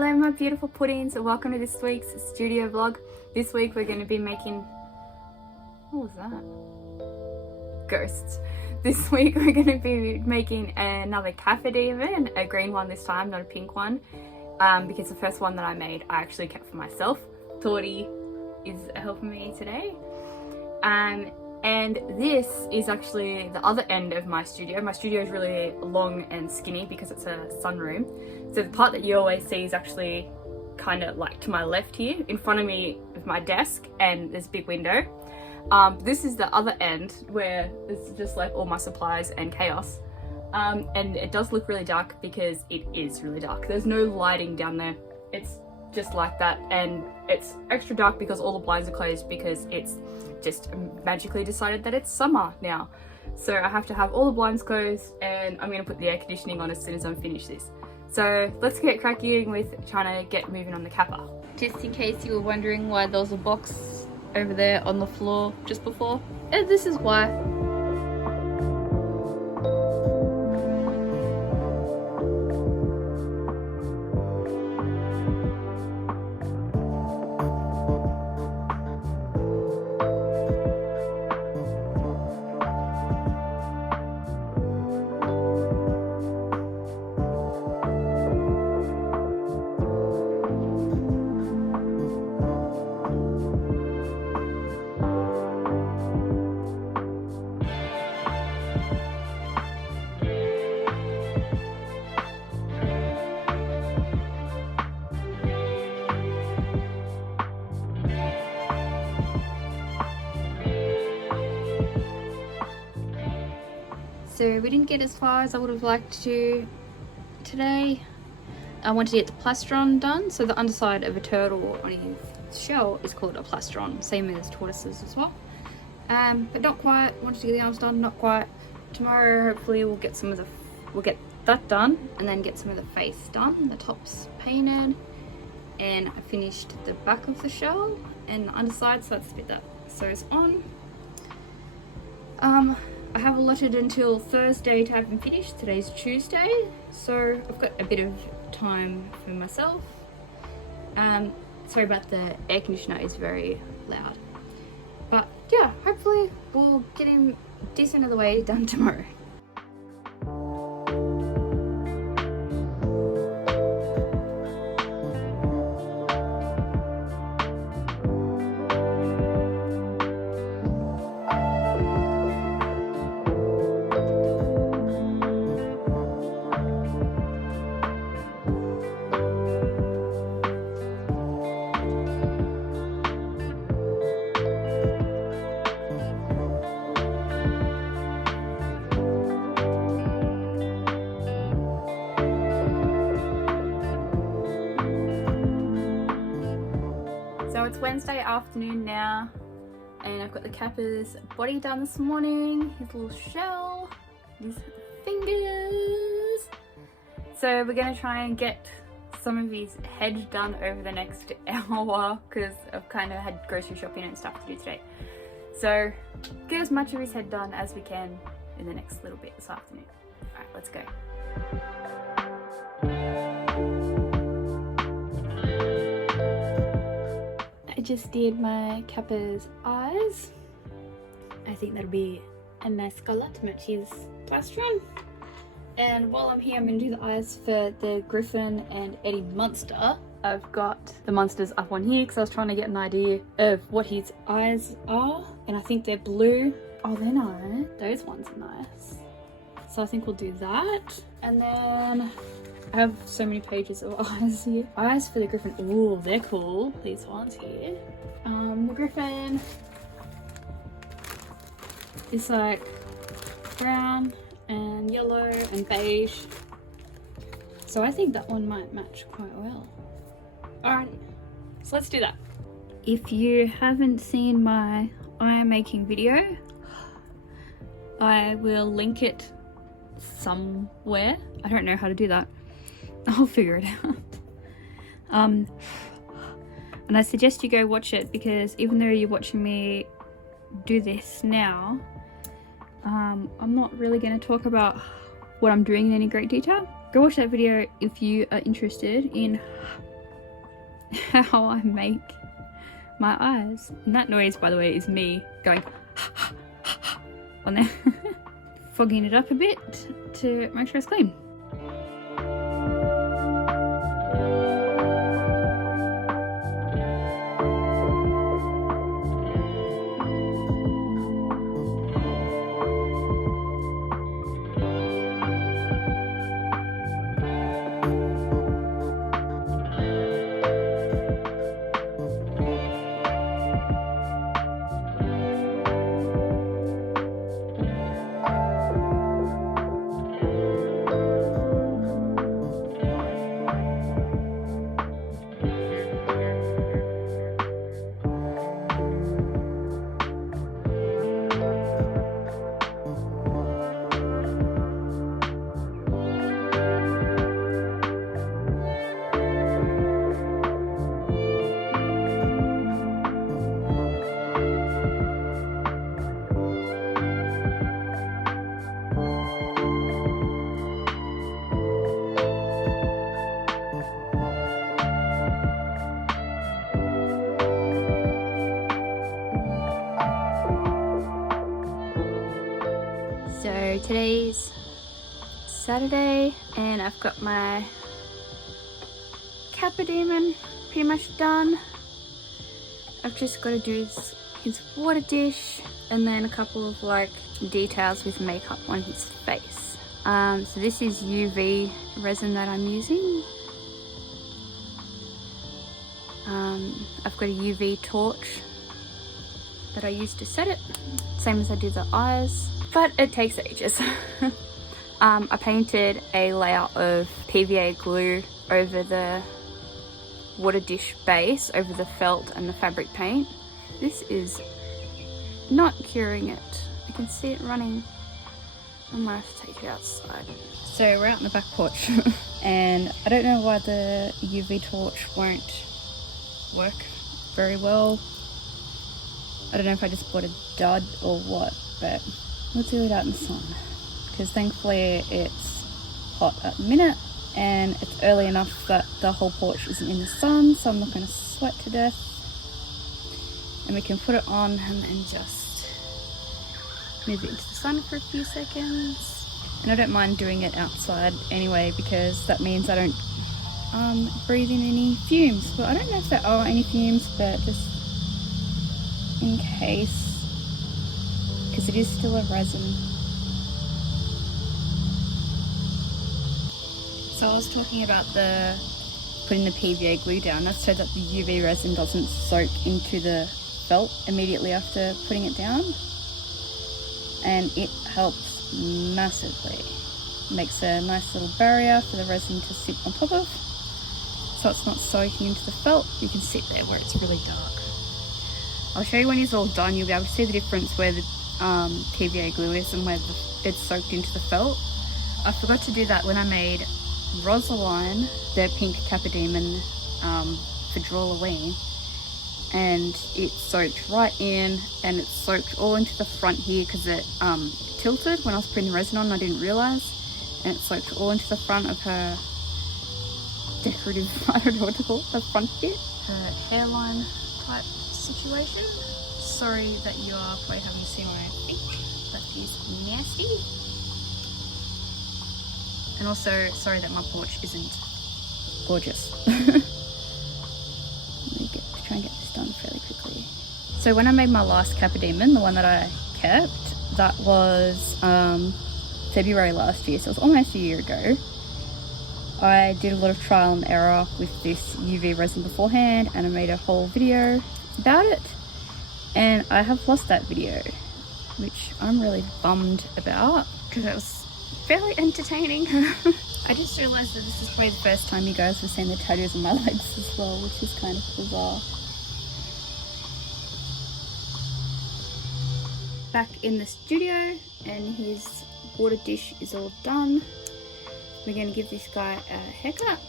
Hello my beautiful puddings, welcome to this week's studio vlog. This week we're going to be making, what was that? Ghosts. This week we're going to be making another Kappa Demon, a green one this time, not a pink one, because the first one that I made I actually kept for myself. Tori is helping me today. And this is actually the other end of my studio. My studio is really long and skinny because it's a sunroom. So the part that you always see is actually kind of like to my left here, in front of me with my desk, and there's a big window. This is the other end where it's just like all my supplies and chaos. And it does look really dark because it is really dark. There's no lighting down there. It's just like that, and it's extra dark because all the blinds are closed because it's just magically decided that it's summer now. So I have to have all the blinds closed, and I'm going to put the air conditioning on as soon as I'm finished this. So let's get cracking with trying to get moving on the Kappa. Just in case you were wondering why there was a box over there on the floor just before, and this is why. So we didn't get as far as I would have liked to today. I wanted to get the plastron done. So the underside of a turtle on his shell is called a plastron, same as tortoises as well. But not quite. Wanted to get the arms done, not quite. Tomorrow hopefully we'll get that done, and then get some of the face done. The top's painted, and I finished the back of the shell and the underside, so that's the bit that sews on. I have allotted until Thursday to have them finished. Today's Tuesday, so I've got a bit of time for myself. Sorry about the air conditioner, is very loud. But yeah, hopefully we'll get him decent of the way done tomorrow. So it's Wednesday afternoon now, and I've got the Kappa's body done this morning, his little shell, his fingers. So we're going to try and get some of his head done over the next hour because I've kind of had grocery shopping and stuff to do today. So get as much of his head done as we can in the next little bit this afternoon. Alright, let's go. I just did my Kappa's eyes. I think that'll be a nice colour to match his plastron. And while I'm here, I'm going to do the eyes for the Griffin and Eddie Monster. I've got the monsters up on here because I was trying to get an idea of what his eyes are, and I think they're blue. Oh, they're nice. Those ones are nice. So I think we'll do that. And then I have so many pages of eyes here. Eyes for the Griffin. Ooh, they're cool. These ones here. The Griffin is like brown and yellow and beige. So I think that one might match quite well. Alright, so let's do that. If you haven't seen my eye making video, I will link it somewhere. I don't know how to do that. I'll figure it out. And I suggest you go watch it, because even though you're watching me do this now, I'm not really going to talk about what I'm doing in any great detail. Go watch that video if you are interested in how I make my eyes. And that noise, by the way, is me going on there. Fogging it up a bit to make sure it's clean. So today's Saturday and I've got my Kappa Demon pretty much done. I've just got to do his water dish and then a couple of like details with makeup on his face. So this is UV resin that I'm using. I've got a UV torch that I use to set it, same as I do the eyes, but it takes ages. I painted a layer of PVA glue over the water dish base, over the felt and the fabric paint. This is not curing it. I can see it running. I might have to take it outside. So we're out in the back porch and I don't know why the UV torch won't work very well. I don't know if I just bought a dud or what, but we'll do it out in the sun because thankfully it's hot at the minute and it's early enough that the whole porch isn't in the sun, so I'm not going to sweat to death. And we can put it on and then just move it into the sun for a few seconds. And I don't mind doing it outside anyway because that means I don't breathe in any fumes. Well, I don't know if there are any fumes, but just in case, because it is still a resin. So I was talking about putting the PVA glue down. That's so that the UV resin doesn't soak into the felt immediately after putting it down, and it helps massively. Makes a nice little barrier for the resin to sit on top of, so it's not soaking into the felt. You can sit there where it's really dark. I'll show you when it's all done. You'll be able to see the difference where the PVA glue is and where it's soaked into the felt. I forgot to do that when I made Rosaline, the pink Kappa Demon for Drawloween, and it soaked right in, and it soaked all into the front here because it tilted when I was putting the resin on and I didn't realise, and it soaked all into the front of her decorative, I don't know what to call it, the front bit, her hairline type situation. Sorry that you are probably having to see my feet, that is nasty. And also sorry that my porch isn't gorgeous. Let me try and get this done fairly quickly. So when I made my last Kappa Demon, the one that I kept, that was February last year, so it was almost a year ago. I did a lot of trial and error with this UV resin beforehand, and I made a whole video about it, and I have lost that video, which I'm really bummed about because it was fairly entertaining. I just realized that this is probably the first time you guys have seen the tattoos on my legs as well, which is kind of bizarre. Back in the studio, and his water dish is all done. We're going to give this guy a haircut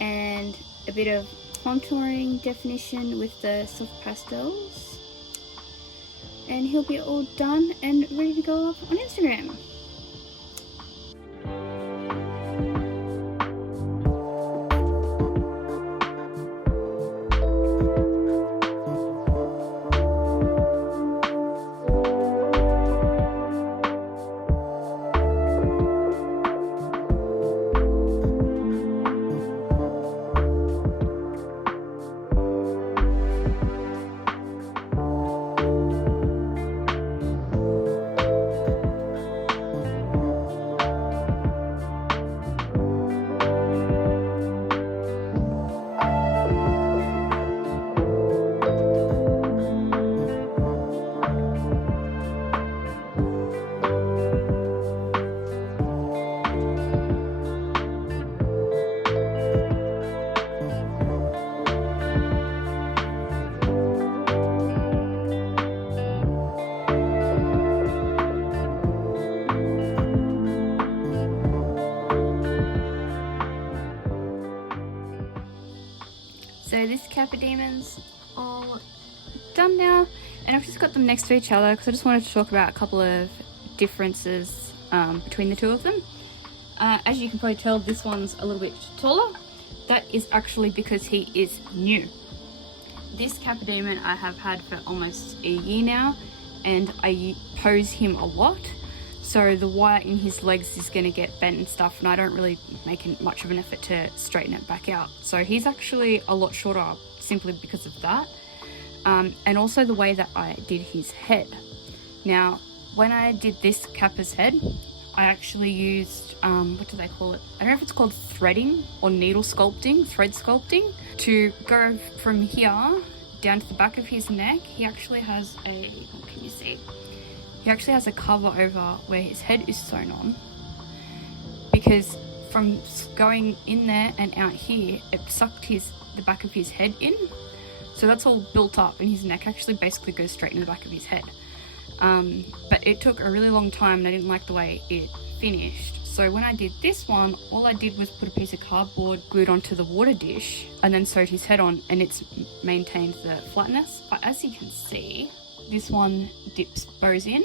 and a bit of contouring definition with the soft pastels, and he'll be all done and ready to go up on Instagram. Kappa Demons all done now, and I've just got them next to each other because I just wanted to talk about a couple of differences between the two of them. As you can probably tell, this one's a little bit taller. That is actually because he is new. This Kappa Demon I have had for almost a year now, and I pose him a lot, so the wire in his legs is going to get bent and stuff, and I don't really make much of an effort to straighten it back out. So he's actually a lot shorter simply because of that, and also the way that I did his head. Now, when I did this Kappa's head, I actually used, what do they call it? I don't know if it's called threading or needle sculpting, thread sculpting, to go from here down to the back of his neck. He actually has a, what can you see? He actually has a cover over where his head is sewn on, because from going in there and out here, it sucked the back of his head in. So that's all built up, and his neck actually basically goes straight in the back of his head. But it took a really long time, and I didn't like the way it finished. So when I did this one, all I did was put a piece of cardboard glued onto the water dish and then sewed his head on, and it's maintained the flatness. But as you can see, this one dips bows in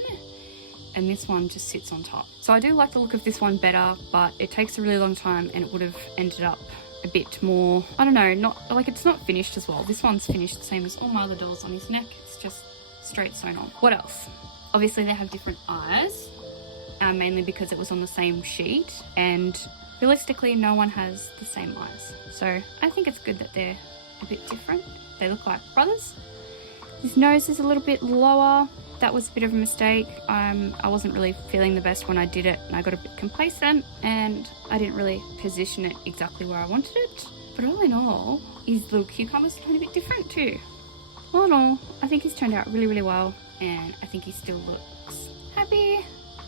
and this one just sits on top. So I do like the look of this one better, but it takes a really long time and it would have ended up a bit more, I don't know, not like, it's not finished as well. This one's finished the same as all my other dolls on his neck. It's just straight sewn on. What else? Obviously they have different eyes, mainly because it was on the same sheet, and realistically no one has the same eyes. So I think it's good that they're a bit different. They look like brothers. His nose is a little bit lower. That was a bit of a mistake. I wasn't really feeling the best when I did it, and I got a bit complacent and I didn't really position it exactly where I wanted it. But all in all, his little cucumber's a tiny bit different too. All in all, I think he's turned out really, really well, and I think he still looks happy.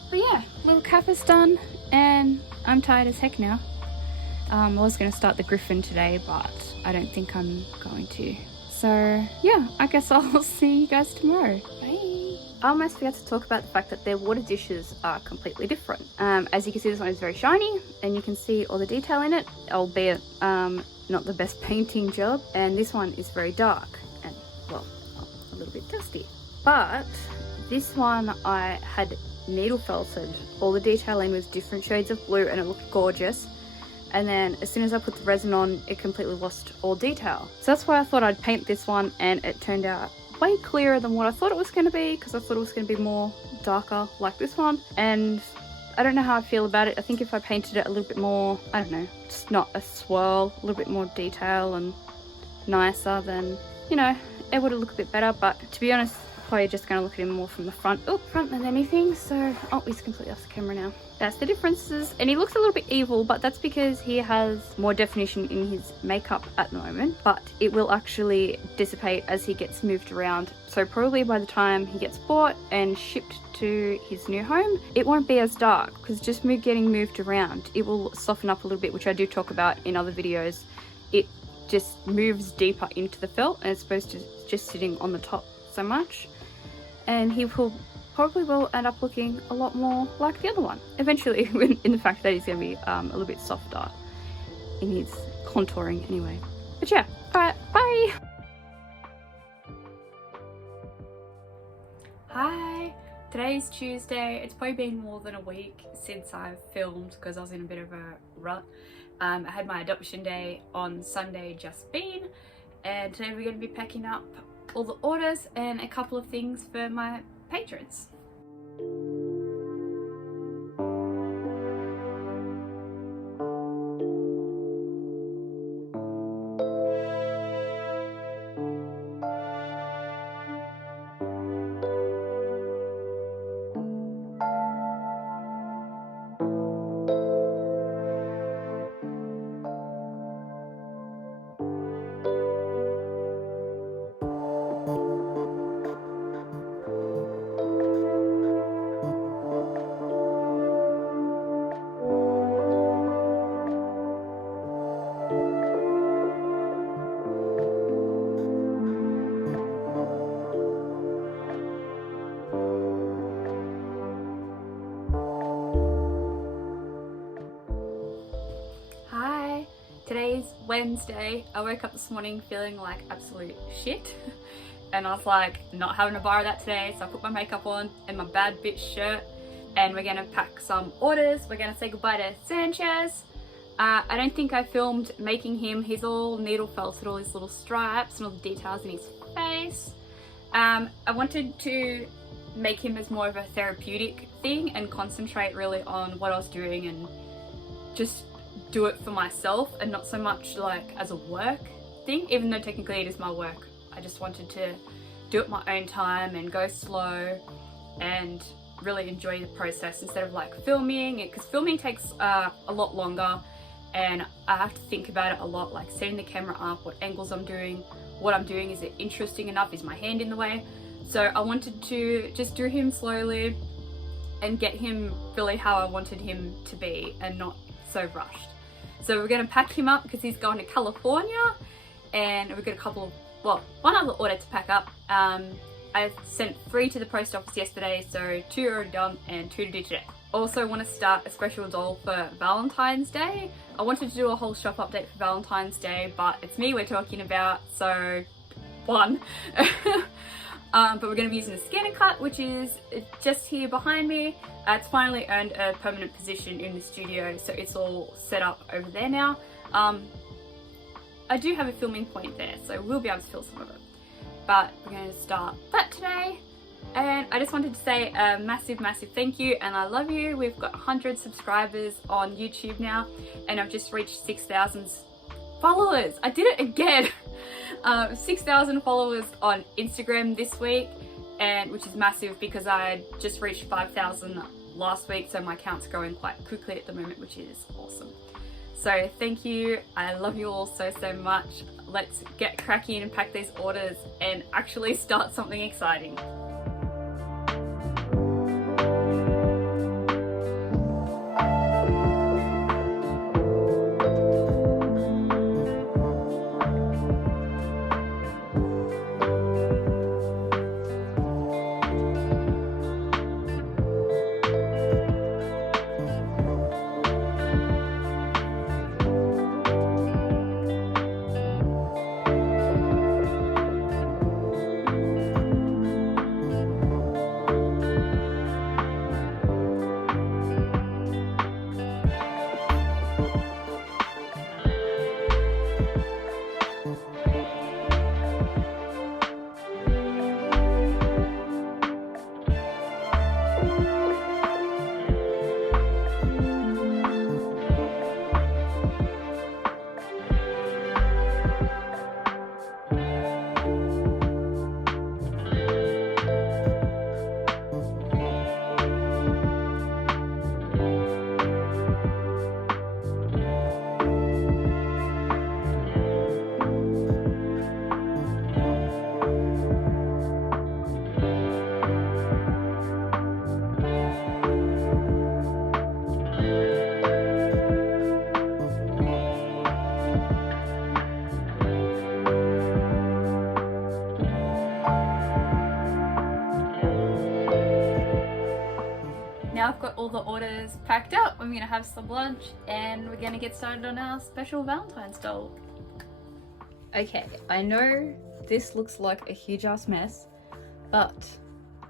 But yeah, little Kappa's done, and I'm tired as heck now. I was going to start the Griffin today, but I don't think I'm going to. So yeah, I guess I'll see you guys tomorrow. Bye. I almost forgot to talk about the fact that their water dishes are completely different. As you can see, this one is very shiny, and you can see all the detail in it, albeit not the best painting job. And this one is very dark and, well, a little bit dusty. But this one I had needle felted. All the detail in was different shades of blue, and it looked gorgeous. And then as soon as I put the resin on, it completely lost all detail. So that's why I thought I'd paint this one, and it turned out way clearer than what I thought it was going to be, because I thought it was going to be more darker like this one. And I don't know how I feel about it. I think if I painted it a little bit more, I don't know, just not a swirl, a little bit more detail and nicer, then, you know, it would have looked a bit better. But to be honest, probably just going to look at him more from the front than anything. So, oh, he's completely off the camera now. That's the differences. And he looks a little bit evil, but that's because he has more definition in his makeup at the moment, but it will actually dissipate as he gets moved around. So probably by the time he gets bought and shipped to his new home, it won't be as dark, because just getting moved around, it will soften up a little bit, which I do talk about in other videos. It just moves deeper into the felt, and it's supposed to just sitting on the top so much. And he probably will end up looking a lot more like the other one eventually, in the fact that he's going to be a little bit softer in his contouring anyway. But yeah, alright, bye! Hi! Today is Tuesday. It's probably been more than a week since I've filmed, because I was in a bit of a rut. I had my adoption day on Sunday just been, and today we're going to be packing up all the orders and a couple of things for my patrons. Wednesday. I woke up this morning feeling like absolute shit. And I was like, not having a bar of that today. So I put my makeup on and my bad bitch shirt. And we're gonna pack some orders. We're gonna say goodbye to Sanchez. I don't think I filmed making him. He's all needle felted, all his little stripes and all the details in his face. I wanted to make him as more of a therapeutic thing and concentrate really on what I was doing and just do it for myself and not so much like as a work thing, even though technically it is my work. I just wanted to do it my own time and go slow and really enjoy the process instead of like filming it, because filming takes a lot longer and I have to think about it a lot, like setting the camera up, what angles I'm doing, what I'm doing, is it interesting enough, is my hand in the way? So I wanted to just do him slowly and get him really how I wanted him to be and not so rushed. So we're going to pack him up because he's going to California, and we've got a couple of, well, one other order to pack up. I sent 3 to the post office yesterday, so 2 are already done and 2 to do today. Also want to start a special doll for Valentine's Day. I wanted to do a whole shop update for Valentine's Day, but it's me we're talking about, so one. But we're going to be using a scanner cut, which is just here behind me. It's finally earned a permanent position in the studio, so it's all set up over there now. I do have a filming point there, so we'll be able to film some of it. But we're going to start that today. And I just wanted to say a massive thank you, and I love you. We've got 100 subscribers on YouTube now, and I've just reached 6,000 followers. I did it again. 6,000 followers on Instagram this week, and which is massive because I just reached 5,000 last week, so my account's growing quite quickly at the moment, which is awesome. So thank you. I love you all so much. Let's get cracking and pack these orders and actually start something exciting. Now I've got all the orders packed up. I'm gonna have some lunch and we're gonna get started on our special Valentine's doll. Okay, I know this looks like a huge ass mess, but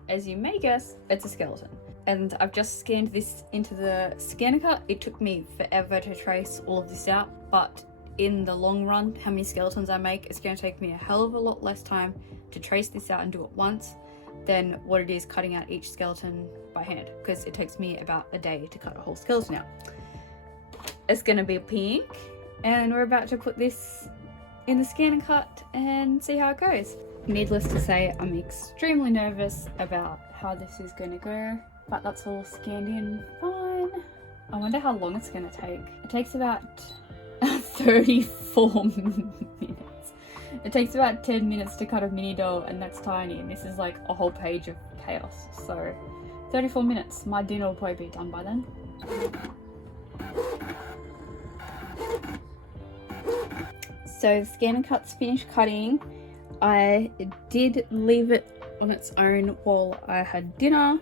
as you may guess, it's a skeleton. And I've just scanned this into the scanner cut. It took me forever to trace all of this out, but in the long run, how many skeletons I make, it's gonna take me a hell of a lot less time to trace this out and do it once than what it is cutting out each skeleton by hand, because it takes me about a day to cut a whole skeleton out. It's gonna be pink, and we're about to put this in the scanner cut and see how it goes. Needless to say, I'm extremely nervous about how this is gonna go, but that's all scanned in fine. I wonder how long it's gonna take. It takes about 34 minutes. It takes about 10 minutes to cut a mini doll, and that's tiny, and this is like a whole page of chaos. So 34 minutes. My dinner will probably be done by then. So the scanner cut's finished cutting. I did leave it on its own while I had dinner,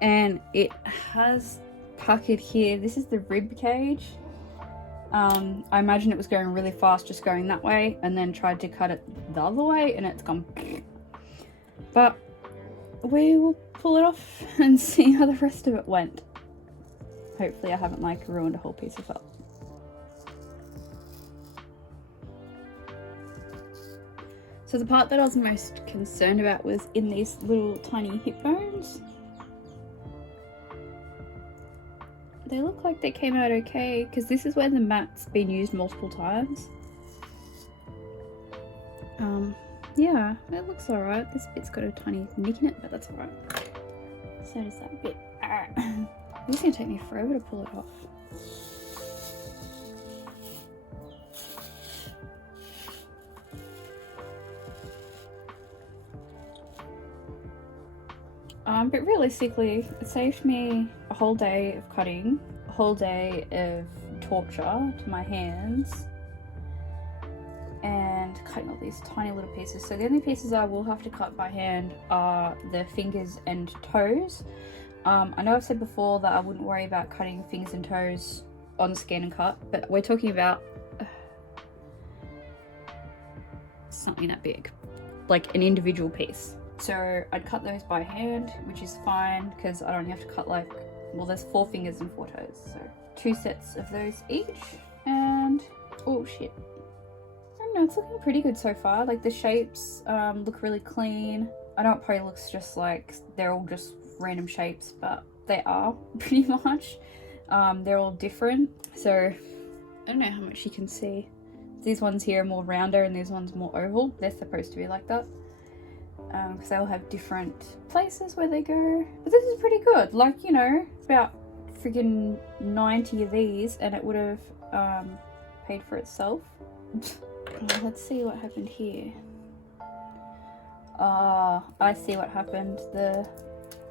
and it has puckered here. This is the rib cage, I imagine it was going really fast just going that way, and then tried to cut it the other way and it's gone. But we will pull it off and see how the rest of it went. Hopefully I haven't like ruined a whole piece of felt. So the part that I was most concerned about was in these little tiny hip bones. They look like they came out okay, because this is where the mat's been used multiple times. Yeah, it looks alright. This bit's got a tiny nick in it, but that's alright. So does that bit. This is gonna take me forever to pull it off. But realistically, it saved me a whole day of cutting, a whole day of torture to my hands, and cutting all these tiny little pieces. So the only pieces I will have to cut by hand are the fingers and toes. I know I've said before that I wouldn't worry about cutting fingers and toes on scan and cut, but we're talking about something that big, like an individual piece. So I'd cut those by hand, which is fine because I don't have to cut like, well, there's 4 fingers and 4 toes. So 2 sets of those each. And, oh shit. I don't know, it's looking pretty good so far. Like the shapes look really clean. I know it probably looks just like they're all just random shapes, but they are pretty much. They're all different. So I don't know how much you can see. These ones here are more rounder and these ones more oval. They're supposed to be like that. Because they'll have different places where they go. But this is pretty good. Like, you know, about friggin' 90 of these and it would have paid for itself. Let's see what happened here. I see what happened. The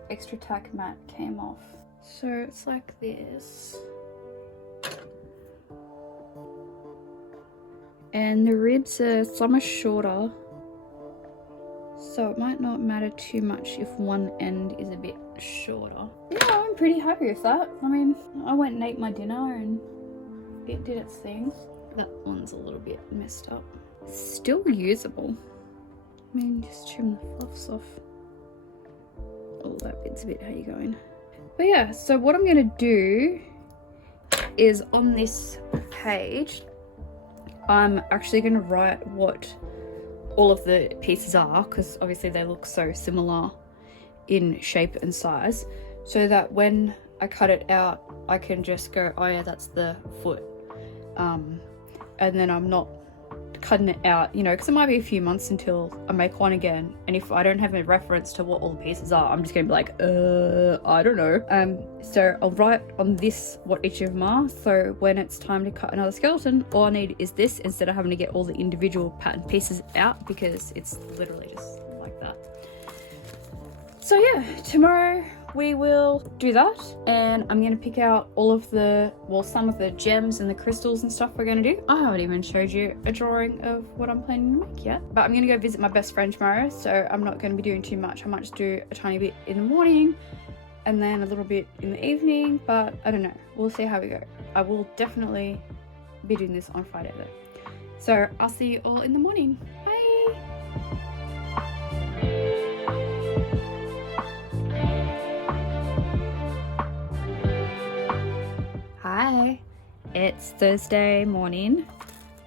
extra tack mat came off. So it's like this. And the ribs are so much shorter. So it might not matter too much if one end is a bit shorter. Yeah, I'm pretty happy with that. I mean, I went and ate my dinner and it did its thing. That one's a little bit messed up. Still usable. I mean, just trim the fluffs off. Oh, that bit's a bit, how you going? But yeah, so what I'm gonna do is on this page, I'm actually gonna write what all of the pieces are, because obviously they look so similar in shape and size, so that when I cut it out I can just go, oh yeah, that's the foot, and then I'm not cutting it out, you know, because it might be a few months until I make one again, and if I don't have a reference to what all the pieces are, I'm just gonna be like, I don't know. So I'll write on this what each of them are, so when it's time to cut another skeleton, all I need is this, instead of having to get all the individual pattern pieces out, because it's literally just like that. So yeah, tomorrow we will do that, and I'm going to pick out all of the, well, some of the gems and the crystals and stuff we're going to do. I haven't even showed you a drawing of what I'm planning to make yet, but I'm going to go visit my best friend tomorrow, so I'm not going to be doing too much. I might just do a tiny bit in the morning and then a little bit in the evening, but I don't know, we'll see how we go. I will definitely be doing this on Friday though. So I'll see you all in the morning. Bye! Hi, it's Thursday morning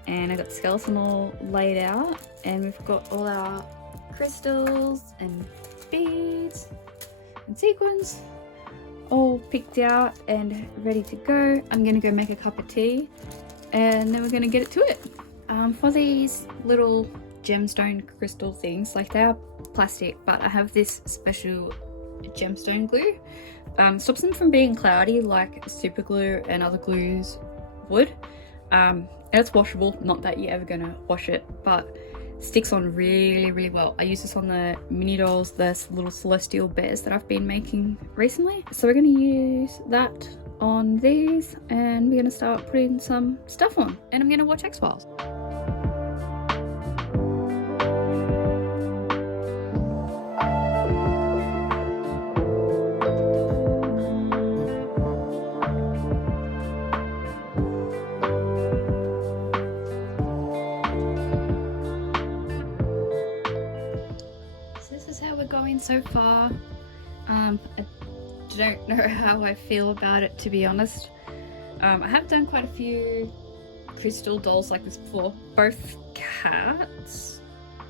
and I got the skeleton all laid out, and we've got all our crystals and beads and sequins all picked out and ready to go. I'm gonna go make a cup of tea and then we're gonna get it to it. For these little gemstone crystal things, like they are plastic, but I have this special gemstone glue. Stops them from being cloudy like super glue and other glues would. And it's washable, not that you're ever gonna wash it, but sticks on really, really well. I use this on the mini dolls, the little celestial bears that I've been making recently. So we're gonna use that on these and we're gonna start putting some stuff on, and I'm gonna watch X-Files. it going so far? I don't know how I feel about it, to be honest. I have done quite a few crystal dolls like this before, both cats.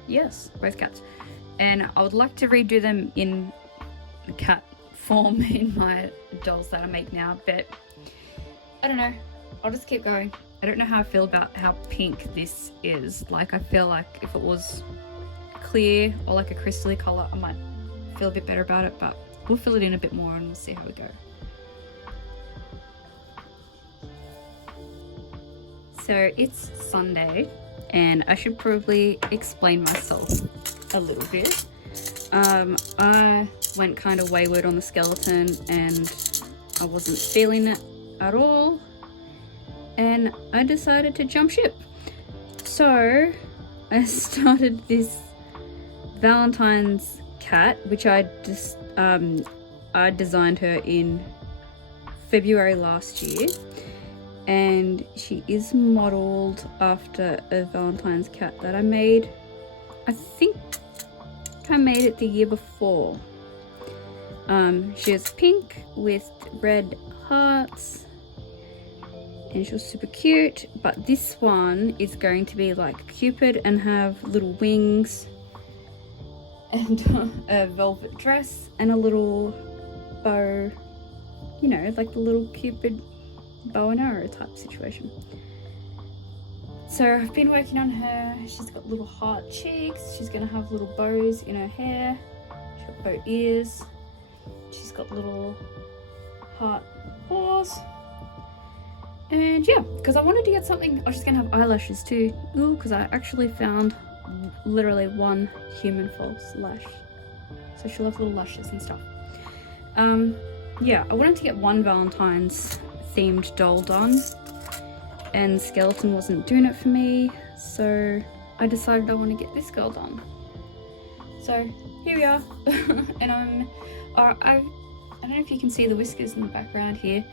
Yes, both cats. And I would like to redo them in cat form in my dolls that I make now, but I don't know. I'll just keep going. I don't know how I feel about how pink this is. Like, I feel like if it was clear or like a crystally color, I might feel a bit better about it, but we'll fill it in a bit more and we'll see how we go. So it's Sunday and I should probably explain myself a little bit. I went kind of wayward on the skeleton and I wasn't feeling it at all, and I decided to jump ship. So I started this Valentine's cat, which I designed her in February last year, and she is modeled after a Valentine's cat that I made. I think I made it the year before. She was pink with red hearts and she was super cute, but this one is going to be like Cupid and have little wings and a velvet dress and a little bow, you know, like the little Cupid bow and arrow type situation. So I've been working on her. She's got little heart cheeks. She's gonna have little bows in her hair. She's got bow ears. She's got little heart paws. And yeah, because I wanted to get something, I was just gonna have eyelashes too. Ooh, because I actually found literally one human false lash. So she'll have little lashes and stuff. Yeah, I wanted to get one Valentine's themed doll done, and skeleton wasn't doing it for me, so I decided I want to get this girl done. So here we are. And I don't know if you can see the whiskers in the background here,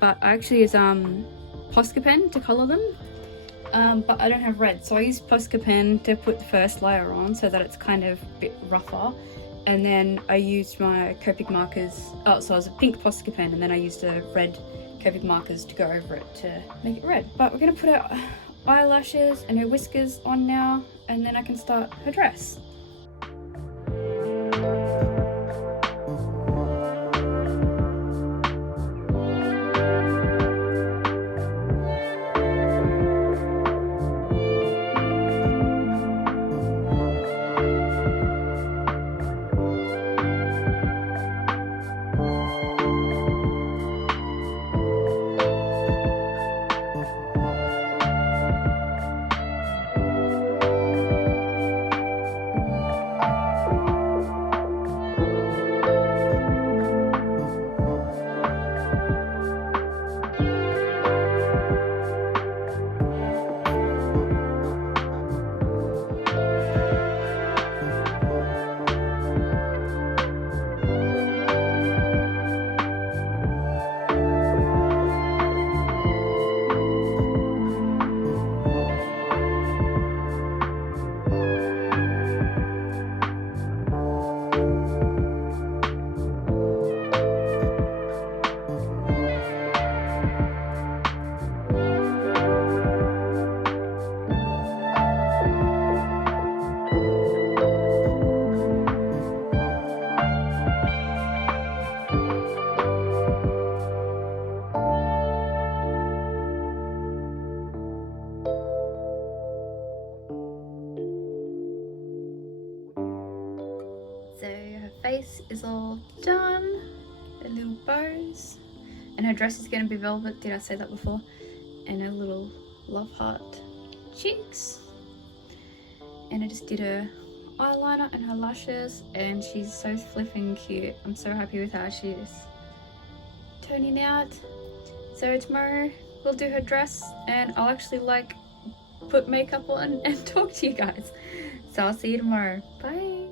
but I actually use Posca pen to colour them, but I don't have red, so I use Posca pen to put the first layer on so that it's kind of a bit rougher, and then I used my Copic markers, so it was a pink Posca pen, and then I used a red Copic markers to go over it to make it red. But we're going to put her eyelashes and her whiskers on now, and then I can start her dress. Face is all done, her little bows, and her dress is going to be velvet, did I say that before? And her little love heart cheeks, and I just did her eyeliner and her lashes, and she's so flipping cute. I'm so happy with how she is turning out. So tomorrow we'll do her dress, and I'll actually like put makeup on and talk to you guys. So I'll see you tomorrow. Bye.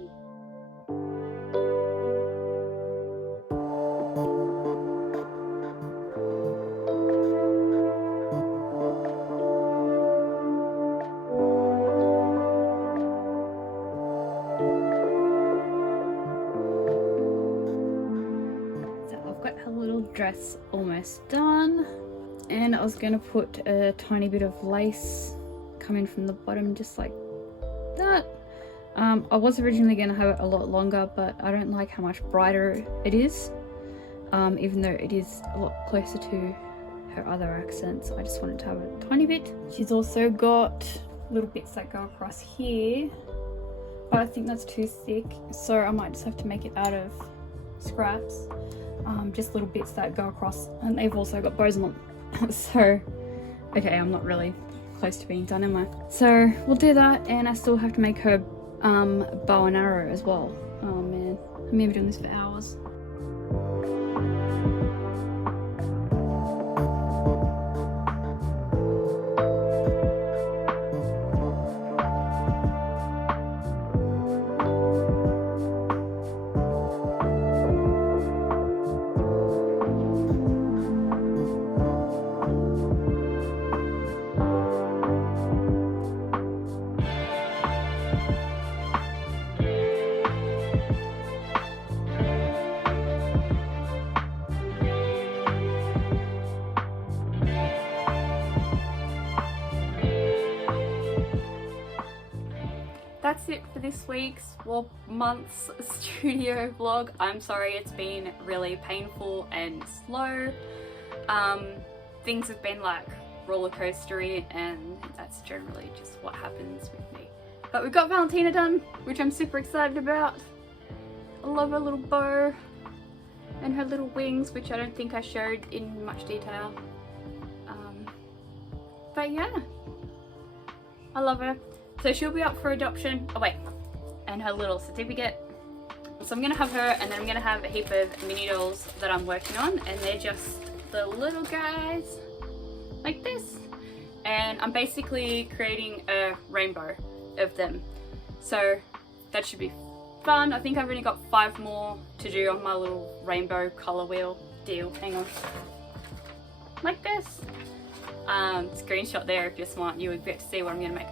dress almost done, and I was gonna put a tiny bit of lace coming from the bottom just like that. I was originally gonna have it a lot longer, but I don't like how much brighter it is, even though it is a lot closer to her other accents. I just wanted to have a tiny bit. She's also got little bits that go across here, but I think that's too thick, so I might just have to make it out of scraps. Just little bits that go across, and they've also got bows on them. So, okay, I'm not really close to being done, am I? So we'll do that, and I still have to make her bow and arrow as well. Oh man, I'm gonna be doing this for hours. That's it for this week's, well, month's studio vlog. I'm sorry it's been really painful and slow. Things have been like roller coastery, and that's generally just what happens with me. But we got Valentina done, which I'm super excited about. I love her little bow and her little wings, which I don't think I showed in much detail. But yeah, I love her. So she'll be up for adoption. Oh wait, and her little certificate. So I'm gonna have her, and then I'm gonna have a heap of mini dolls that I'm working on, and they're just the little guys like this. And I'm basically creating a rainbow of them. So that should be fun. I think I've only got 5 more to do on my little rainbow color wheel deal. Hang on. Like this. Screenshot there if you're smart, you would get to see what I'm gonna make.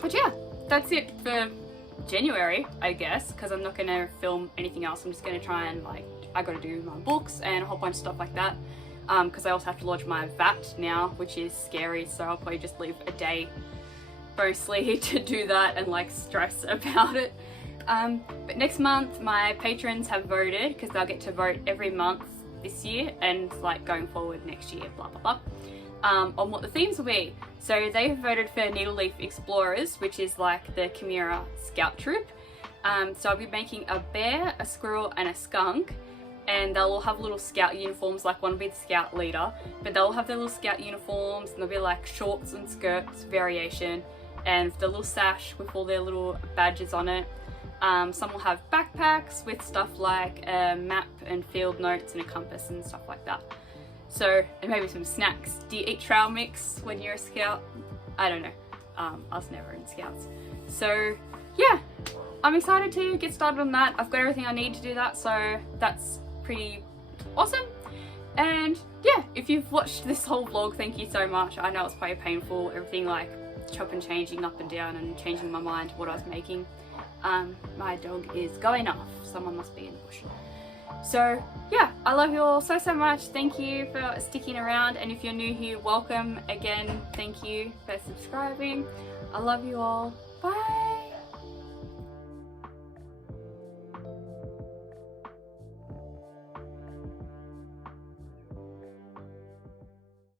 But yeah, that's it for January, I guess, because I'm not going to film anything else. I'm just going to try and, like, I got to do my books and a whole bunch of stuff like that, because I also have to lodge my VAT now, which is scary, so I'll probably just leave a day mostly to do that and, like, stress about it. But next month, my patrons have voted, because they'll get to vote every month this year and, like, going forward next year, blah blah blah, on what the themes will be. So they have voted for Needle Leaf Explorers, which is like the Chimera Scout Troop. So I'll be making a bear, a squirrel and a skunk, and they'll all have little scout uniforms. Like one will be the scout leader, but they'll have their little scout uniforms, and there'll be like shorts and skirts variation, and the little sash with all their little badges on it. Some will have backpacks with stuff like a map and field notes and a compass and stuff like that. So, and maybe some snacks. Do you eat trail mix when you're a scout? I don't know. I was never in scouts. So yeah, I'm excited to get started on that. I've got everything I need to do that, so that's pretty awesome. And yeah, if you've watched this whole vlog, thank you so much. I know it's probably painful, everything like chop and changing up and down and changing my mind what I was making. My dog is going off. Someone must be in the bush. So yeah, I love you all so much. Thank you for sticking around, and if you're new here, welcome again. Thank you for subscribing. I love you all. Bye.